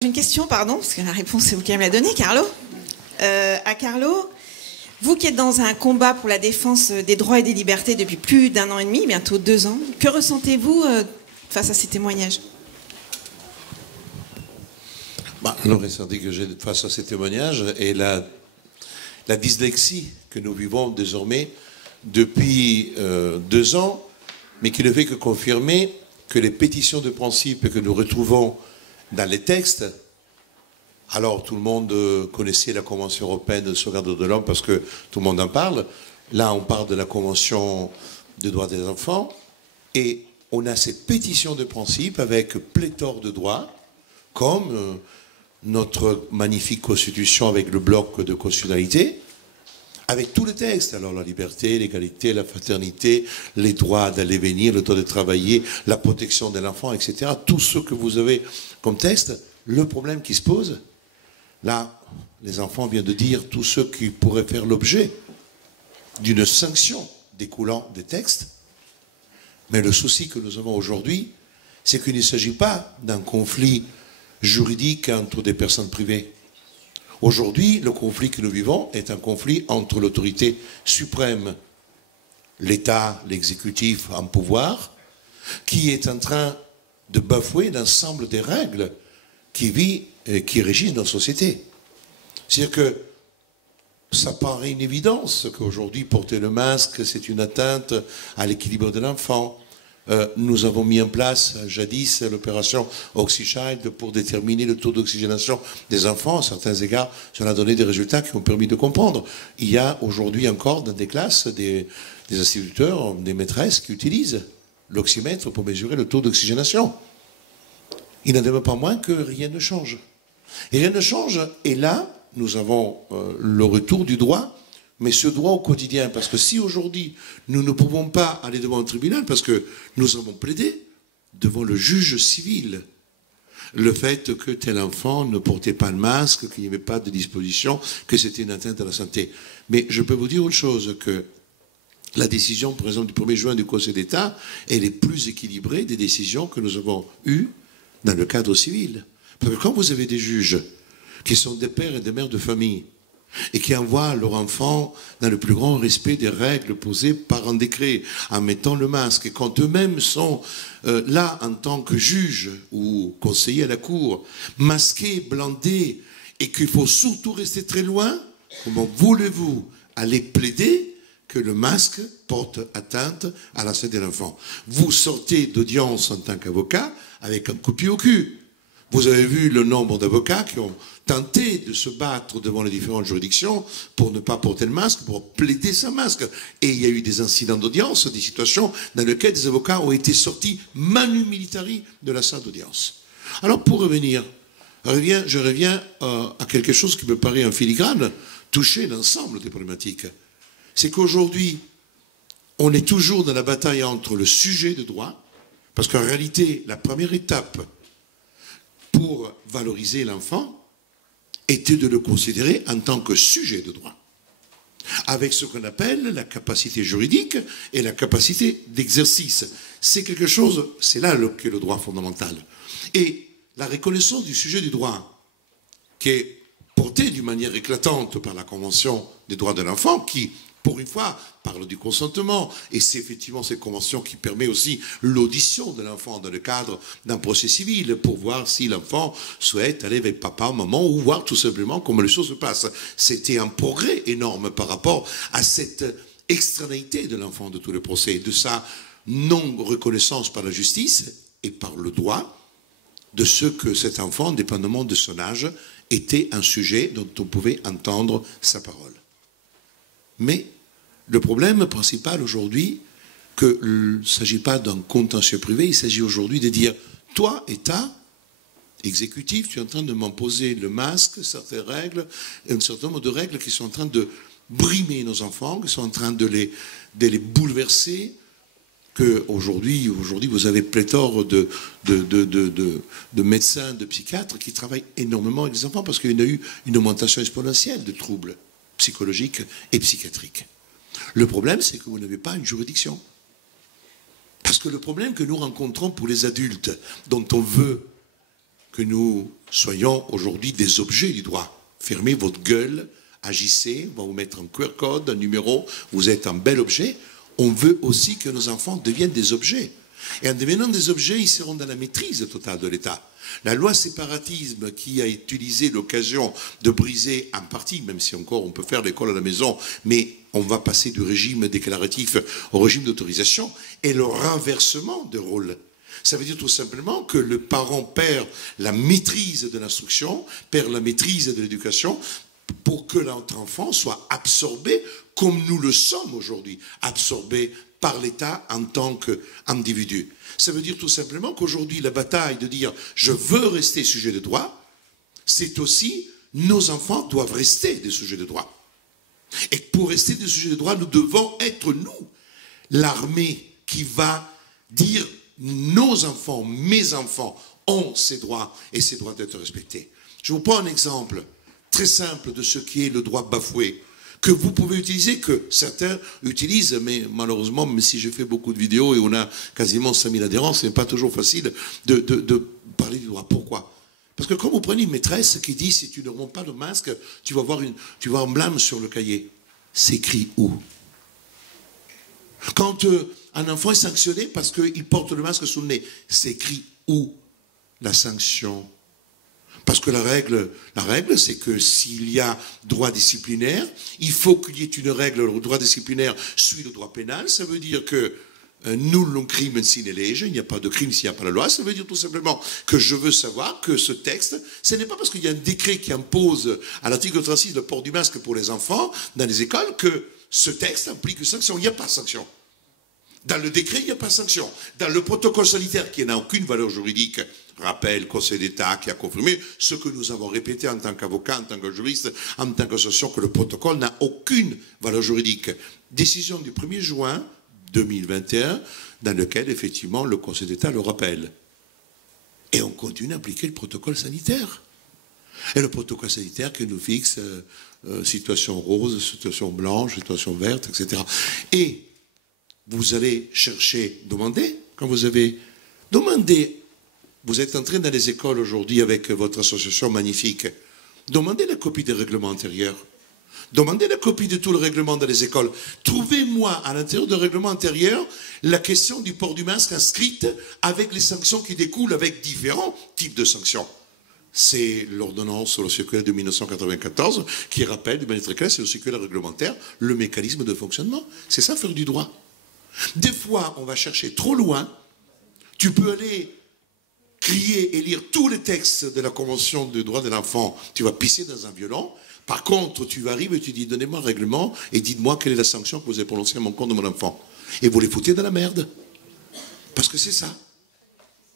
J'ai une question, pardon, parce que la réponse c'est vous qui me la donnez, Carlo. À Carlo, vous qui êtes dans un combat pour la défense des droits et des libertés depuis plus d'1 an et demi, bientôt 2 ans, que ressentez-vous face à ces témoignages? Le ressenti que j'ai face à ces témoignages est la dyslexie que nous vivons désormais depuis 2 ans, mais qui ne fait que confirmer que les pétitions de principe que nous retrouvons dans les textes, alors tout le monde connaissait la Convention européenne de sauvegarde de l'homme parce que tout le monde en parle. Là, on parle de la Convention des droits des enfants et on a ces pétitions de principe avec pléthore de droits, comme notre magnifique constitution avec le bloc de constitutionnalité, avec tous les textes, alors la liberté, l'égalité, la fraternité, les droits d'aller venir, le droit de travailler, la protection de l'enfant, etc. Tout ce que vous avez comme texte, le problème qui se pose, là, les enfants viennent de dire tous ceux qui pourraient faire l'objet d'une sanction découlant des textes, mais le souci que nous avons aujourd'hui, c'est qu'il ne s'agit pas d'un conflit juridique entre des personnes privées. Aujourd'hui, le conflit que nous vivons est un conflit entre l'autorité suprême, l'État, l'exécutif en pouvoir, qui est en train de bafouer l'ensemble des règles qui régissent notre société. C'est-à-dire que ça paraît une évidence qu'aujourd'hui, porter le masque, c'est une atteinte à l'équilibre de l'enfant. Nous avons mis en place jadis l'opération OxyChild pour déterminer le taux d'oxygénation des enfants. À certains égards, ça a donné des résultats qui ont permis de comprendre. Il y a aujourd'hui encore dans des classes des instituteurs, des maîtresses qui utilisent l'oxymètre pour mesurer le taux d'oxygénation. Il n'en demeure pas moins que rien ne change. Et rien ne change. Et là, nous avons le retour du droit, mais ce droit au quotidien. Parce que si aujourd'hui, nous ne pouvons pas aller devant un tribunal, parce que nous avons plaidé devant le juge civil le fait que tel enfant ne portait pas le masque, qu'il n'y avait pas de disposition, que c'était une atteinte à la santé. Mais je peux vous dire autre chose, que la décision, par exemple, du 1er juin du Conseil d'État, elle est plus équilibrée des décisions que nous avons eues dans le cadre civil. Parce que quand vous avez des juges qui sont des pères et des mères de famille et qui envoient leur enfant dans le plus grand respect des règles posées par un décret, en mettant le masque, et quand eux-mêmes sont là en tant que juges ou conseillers à la cour, masqués, blindés, et qu'il faut surtout rester très loin, comment voulez-vous aller plaider que le masque porte atteinte à la santé de l'enfant? Vous sortez d'audience en tant qu'avocat avec un coup de pied au cul. Vous avez vu le nombre d'avocats qui ont tenté de se battre devant les différentes juridictions pour ne pas porter le masque, pour plaider sans masque. Et il y a eu des incidents d'audience, des situations dans lesquelles des avocats ont été sortis manu militari de la salle d'audience. Alors pour revenir, je reviens à quelque chose qui me paraît en filigrane, toucher l'ensemble des problématiques. C'est qu'aujourd'hui, on est toujours dans la bataille entre le sujet de droit, parce qu'en réalité, la première étape pour valoriser l'enfant était de le considérer en tant que sujet de droit, avec ce qu'on appelle la capacité juridique et la capacité d'exercice. C'est quelque chose, c'est là qu'est le droit fondamental. Et la reconnaissance du sujet du droit, qui est portée d'une manière éclatante par la Convention des droits de l'enfant, qui, pour une fois, parle du consentement, et c'est effectivement cette convention qui permet aussi l'audition de l'enfant dans le cadre d'un procès civil, pour voir si l'enfant souhaite aller avec papa, maman, ou voir tout simplement comment les choses se passent. C'était un progrès énorme par rapport à cette extranéité de l'enfant de tout le procès, de sa non-reconnaissance par la justice et par le droit, de ce que cet enfant, dépendamment de son âge, était un sujet dont on pouvait entendre sa parole. Mais le problème principal aujourd'hui, qu'il ne s'agit pas d'un contentieux privé, il s'agit aujourd'hui de dire, toi, État, exécutif, tu es en train de m'imposer le masque, certaines règles, un certain nombre de règles qui sont en train de brimer nos enfants, qui sont en train de les bouleverser, qu'aujourd'hui, vous avez pléthore de médecins, de psychiatres qui travaillent énormément avec les enfants parce qu'il y a eu une augmentation exponentielle de troubles psychologiques et psychiatriques. Le problème, c'est que vous n'avez pas une juridiction. Parce que le problème que nous rencontrons pour les adultes, dont on veut que nous soyons aujourd'hui des objets du droit. Fermez votre gueule, agissez, on va vous mettre un QR code, un numéro, vous êtes un bel objet. On veut aussi que nos enfants deviennent des objets. Et en devenant des objets, ils seront dans la maîtrise totale de l'État. La loi séparatisme qui a utilisé l'occasion de briser en partie, même si encore on peut faire l'école à la maison, mais on va passer du régime déclaratif au régime d'autorisation, et le renversement de rôle. Ça veut dire tout simplement que le parent perd la maîtrise de l'instruction, perd la maîtrise de l'éducation, pour que notre enfant soit absorbé, comme nous le sommes aujourd'hui, absorbé par l'État en tant qu'individu. Ça veut dire tout simplement qu'aujourd'hui, la bataille de dire « je veux rester sujet de droit », c'est aussi « nos enfants doivent rester des sujets de droit ». Et pour rester des sujets de droit, nous devons être, nous, l'armée qui va dire « nos enfants, mes enfants ont ces droits et ces droits d'être respectés ». Je vous prends un exemple très simple de ce qui est le droit bafoué, que vous pouvez utiliser, que certains utilisent, mais malheureusement, même si j'ai fait beaucoup de vidéos et on a quasiment 5000 adhérents, ce n'est pas toujours facile de parler du droit. Pourquoi? Parce que quand vous prenez une maîtresse qui dit « si tu ne remontes pas le masque, tu vas voir un blâme sur le cahier », c'est écrit où? Quand un enfant est sanctionné parce qu'il porte le masque sous le nez, c'est écrit où la sanction? Parce que la règle, c'est que s'il y a droit disciplinaire, il faut qu'il y ait une règle. Le droit disciplinaire suit le droit pénal. Ça veut dire que nullum crimen sine lege, il n'y a pas de crime s'il n'y a pas la loi. Ça veut dire tout simplement que je veux savoir que ce texte, ce n'est pas parce qu'il y a un décret qui impose à l'article 36 le port du masque pour les enfants dans les écoles que ce texte implique une sanction. Il n'y a pas de sanction. Dans le décret, il n'y a pas de sanction. Dans le protocole sanitaire, qui n'a aucune valeur juridique, rappel, Conseil d'État qui a confirmé ce que nous avons répété en tant qu'avocat, en tant que juriste, en tant qu'association, que le protocole n'a aucune valeur juridique. Décision du 1er juin 2021, dans lequel, effectivement, le Conseil d'État le rappelle. Et on continue à appliquer le protocole sanitaire. Et le protocole sanitaire qui nous fixe situation rose, situation blanche, situation verte, etc. Et vous allez chercher, demander, quand vous avez demandé. Vous êtes entré dans les écoles aujourd'hui avec votre association magnifique. Demandez la copie des règlements antérieurs. Demandez la copie de tout le règlement dans les écoles. Trouvez-moi à l'intérieur du règlement antérieur la question du port du masque inscrite avec les sanctions qui découlent avec différents types de sanctions. C'est l'ordonnance sur le circulaire de 1994 qui rappelle de manière très claire, c'est le circulaire réglementaire, le mécanisme de fonctionnement. C'est ça faire du droit. Des fois, on va chercher trop loin. Tu peux aller crier et lire tous les textes de la Convention des droits de l'enfant, tu vas pisser dans un violon. Par contre, tu arrives et tu dis, donnez-moi un règlement et dites-moi quelle est la sanction que vous avez prononcée à mon compte de mon enfant. Et vous les foutez dans la merde. Parce que c'est ça.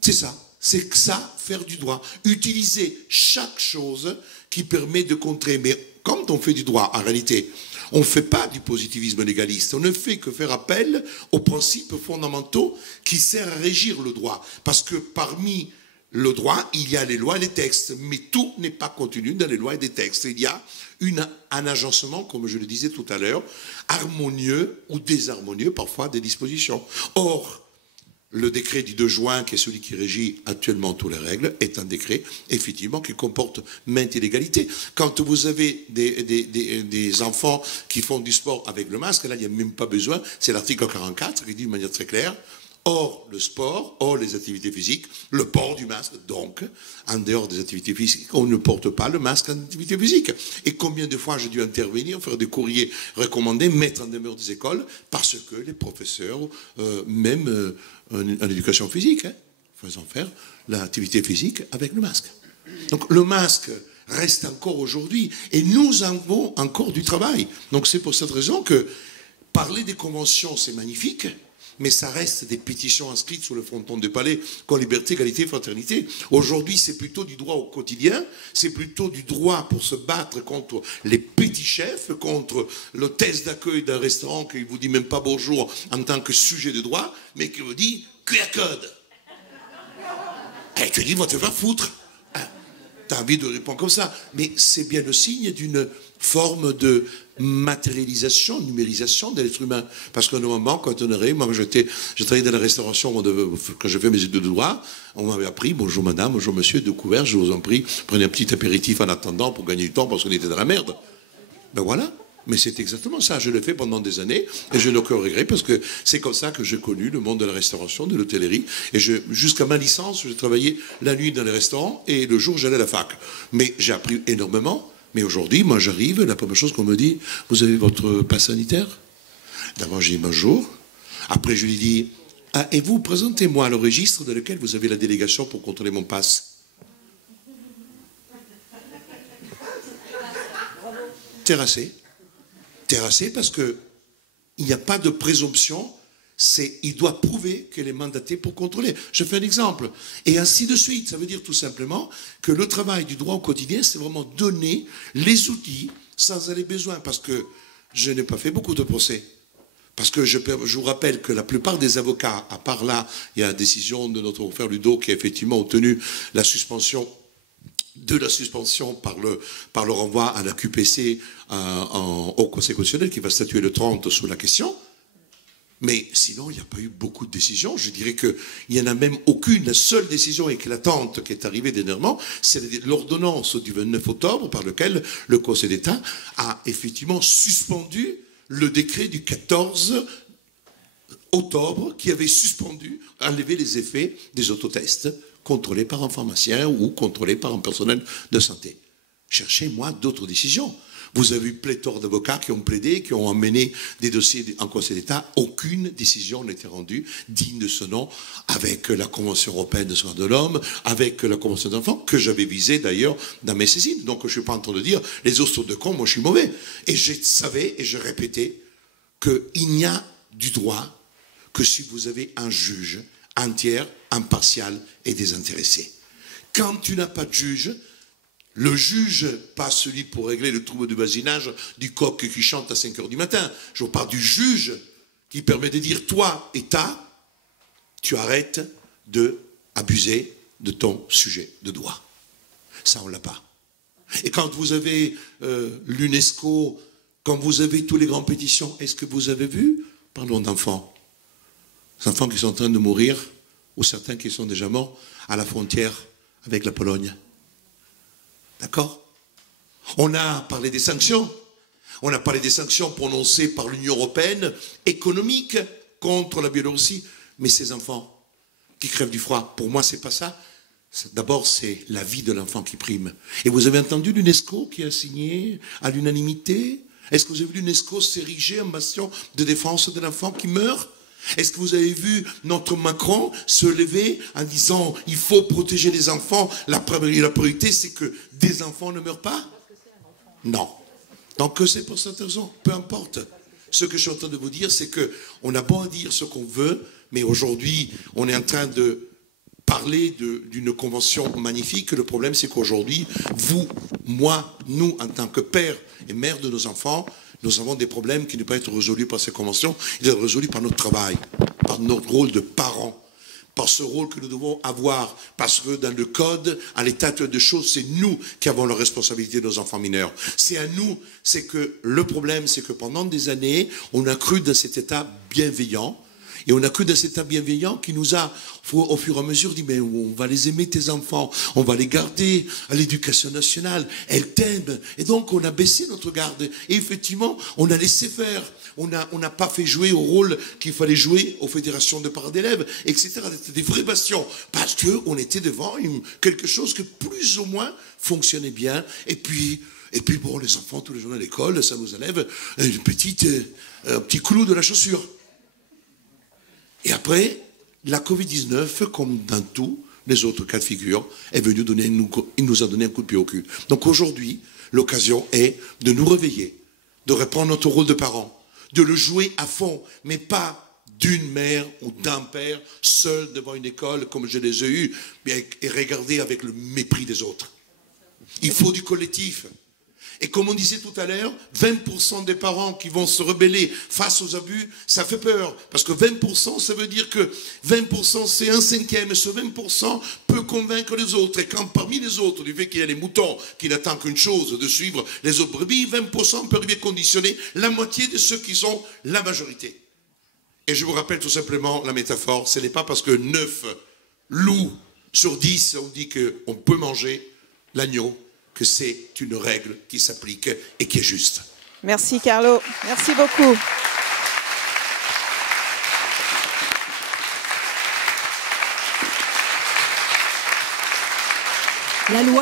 C'est ça. C'est ça, faire du droit. Utiliser chaque chose qui permet de contrer. Mais quand on fait du droit, en réalité, on ne fait pas du positivisme légaliste. On ne fait que faire appel aux principes fondamentaux qui servent à régir le droit. Parce que parmi le droit, il y a les lois et les textes. Mais tout n'est pas contenu dans les lois et les textes. Il y a un agencement, comme je le disais tout à l'heure, harmonieux ou désharmonieux parfois des dispositions. Or, le décret du 2 juin, qui est celui qui régit actuellement toutes les règles, est un décret, effectivement, qui comporte maintes illégalités. Quand vous avez des enfants qui font du sport avec le masque, là, il n'y a même pas besoin, c'est l'article 44 qui dit de manière très claire, hors le sport, hors les activités physiques, le port du masque, donc, en dehors des activités physiques, on ne porte pas le masque en activité physique. Et combien de fois j'ai dû intervenir, faire des courriers recommandés, mettre en demeure des écoles, parce que les professeurs, même en éducation physique, faisant faire l'activité physique avec le masque. Donc le masque reste encore aujourd'hui, et nous avons encore du travail. Donc c'est pour cette raison que parler des conventions, c'est magnifique, mais ça reste des pétitions inscrites sur le fronton du palais comme liberté, égalité, fraternité. Aujourd'hui, c'est plutôt du droit au quotidien, c'est plutôt du droit pour se battre contre les petits chefs, contre l'hôtesse d'accueil d'un restaurant qui ne vous dit même pas bonjour en tant que sujet de droit, mais qui vous dit QR code. Et tu dis, va te faire foutre. Tu as envie de répondre comme ça. Mais c'est bien le signe d'une forme de matérialisation, numérisation de l'être humain. Parce qu'à un moment, quand on arrive, moi je travaillais dans la restauration quand je fais mes études de droit, on m'avait appris, bonjour madame, bonjour monsieur, deux couverts, je vous en prie, prenez un petit apéritif en attendant pour gagner du temps parce qu'on était dans la merde. Ben voilà. Mais c'est exactement ça, je l'ai fait pendant des années et je n'ai aucun regret parce que c'est comme ça que j'ai connu le monde de la restauration, de l'hôtellerie et jusqu'à ma licence, je travaillais la nuit dans les restaurants et le jour j'allais à la fac. Mais j'ai appris énormément, mais aujourd'hui, moi j'arrive, la première chose qu'on me dit, vous avez votre passe sanitaire? D'abord je dis bonjour, après je lui dis, ah, et vous présentez-moi le registre dans lequel vous avez la délégation pour contrôler mon passe. Terrassé. Terrassé parce que il n'y a pas de présomption, il doit prouver qu'elle est mandatée pour contrôler. Je fais un exemple. Et ainsi de suite. Ça veut dire tout simplement que le travail du droit au quotidien, c'est vraiment donner les outils sans aller besoin. Parce que je n'ai pas fait beaucoup de procès. Parce que je vous rappelle que la plupart des avocats, à part là, il y a la décision de notre frère Ludo qui a effectivement obtenu la suspension par le renvoi à la QPC au Conseil constitutionnel qui va statuer le 30 sur la question. Mais sinon, il n'y a pas eu beaucoup de décisions. Je dirais qu'il n'y en a même aucune. La seule décision éclatante qui est arrivée dernièrement, c'est l'ordonnance du 29 octobre par laquelle le Conseil d'État a effectivement suspendu le décret du 14 octobre qui avait enlevé les effets des autotests contrôlés par un pharmacien ou contrôlés par un personnel de santé. Cherchez-moi d'autres décisions. Vous avez eu pléthore d'avocats qui ont plaidé, qui ont amené des dossiers en Conseil d'État. Aucune décision n'a été rendue digne de ce nom avec la Convention européenne des droits de l'homme, avec la Convention des enfants, que j'avais visée d'ailleurs dans mes saisines. Donc je ne suis pas en train de dire les autres sont de cons, moi je suis mauvais. Et je savais et je répétais qu'il n'y a du droit que si vous avez un juge entier, impartial et désintéressé. Quand tu n'as pas de juge, le juge, pas celui pour régler le trouble de voisinage du coq qui chante à 5 heures du matin. Je parle du juge qui permet de dire, toi, État, tu arrêtes d'abuser de ton sujet de droit. Ça, on ne l'a pas. Et quand vous avez l'UNESCO, quand vous avez tous les grandes pétitions, est-ce que vous avez vu, parlons d'enfants, des enfants qui sont en train de mourir, ou certains qui sont déjà morts, à la frontière avec la Pologne. D'accord? On a parlé des sanctions. On a parlé des sanctions prononcées par l'Union européenne, économiques, contre la Biélorussie. Mais ces enfants qui crèvent du froid, pour moi, c'est pas ça. D'abord, c'est la vie de l'enfant qui prime. Et vous avez entendu l'UNESCO qui a signé à l'unanimité? Est-ce que vous avez vu l'UNESCO s'ériger en bastion de défense de l'enfant qui meurt? Est-ce que vous avez vu notre Macron se lever en disant il faut protéger les enfants, la priorité c'est que des enfants ne meurent pas? Non. Donc c'est pour cette raison, peu importe. Ce que je suis en train de vous dire, c'est qu'on a beau à dire ce qu'on veut, mais aujourd'hui on est en train de parler d'une convention magnifique. Le problème c'est qu'aujourd'hui, vous, moi, nous en tant que père et mère de nos enfants, nous avons des problèmes qui ne peuvent être résolus par ces conventions, ils doivent être résolus par notre travail, par notre rôle de parents, par ce rôle que nous devons avoir, parce que dans le code, à l'état de choses, c'est nous qui avons la responsabilité de nos enfants mineurs. C'est à nous, c'est que le problème, c'est que pendant des années, on a cru dans cet état bienveillant, et on a cru dans cet état bienveillant qui nous a, au fur et à mesure, dit, mais on va les aimer, tes enfants, on va les garder à l'éducation nationale, elles t'aiment. Et donc, on a baissé notre garde. Et effectivement, on a laissé faire. On n'a pas fait jouer au rôle qu'il fallait jouer aux fédérations de parents d'élèves, etc. C'était des vrais bastions. Parce qu'on était devant quelque chose que plus ou moins fonctionnait bien. Et puis bon, les enfants, tous les jours à l'école, ça nous enlève un petit clou de la chaussure. Et après, la Covid-19, comme dans tous les autres cas de figure, est venue il nous a donné un coup de pied au cul. Donc aujourd'hui, l'occasion est de nous réveiller, de reprendre notre rôle de parents, de le jouer à fond, mais pas d'une mère ou d'un père seul devant une école comme je les ai eus et regarder avec le mépris des autres. Il faut du collectif. Et comme on disait tout à l'heure, 20% des parents qui vont se rebeller face aux abus, ça fait peur. Parce que 20%, ça veut dire que 20%, c'est un cinquième. Et ce 20% peut convaincre les autres. Et quand parmi les autres, du fait qu'il y a les moutons qui n'attendent qu'une chose, de suivre les autres brebis, 20% peut arriver à conditionner la moitié de ceux qui sont la majorité. Et je vous rappelle tout simplement la métaphore, ce n'est pas parce que 9 loups sur 10 on dit qu'on peut manger l'agneau que c'est une règle qui s'applique et qui est juste. Merci Carlo, merci beaucoup. La loi